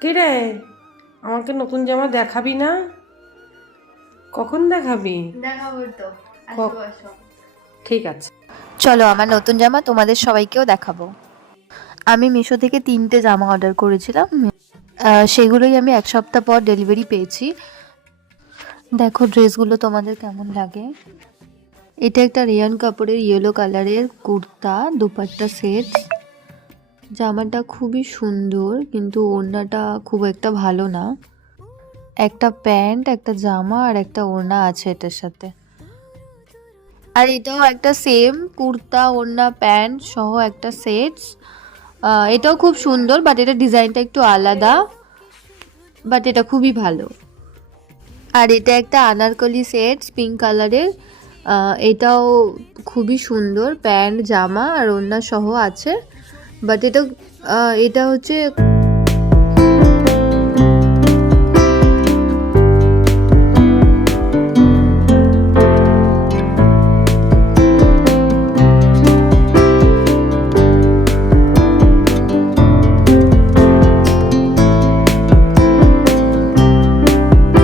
কি রে, আমাকে নতুন জামা দেখাবি না? কখন দেখাবি? দেখাবো তো, ক- আসো আসো। ঠিক আছে। চলো আমার নতুন জামা তোমাদের সবাইকেও দেখাবো। আমি মিশো থেকে 3টে জামা অর্ডার করেছিলাম, সেগুলোই আমি 1 সপ্তাহ পর ডেলিভারি পেয়েছি। দেখো ড্রেসগুলো তোমাদের কেমন লাগে। এটা একটা রেয়ান কাপড়ের ইয়েলো কালারের কুর্তা দুপাট্টা সেট। জামাটা খুবই সুন্দর কিন্তু ওড়নাটা খুব একটা ভালো না। একটা প্যান্ট, একটা জামা আর একটা ওড়না আছে এটার সাথে। আর এটাও একটা সেম কুর্তা ওড়না প্যান্ট সহ একটা সেট। এটাও খুব সুন্দর, বাট এটা ডিজাইনটা একটু আলাদা, বাট এটা খুবই ভালো। আর এটা একটা আনারকলি সেট পিঙ্ক কালারের, এটাও খুবই সুন্দর, প্যান্ট জামা আর ওড়না সহ আছে। বাট এটা হচ্ছে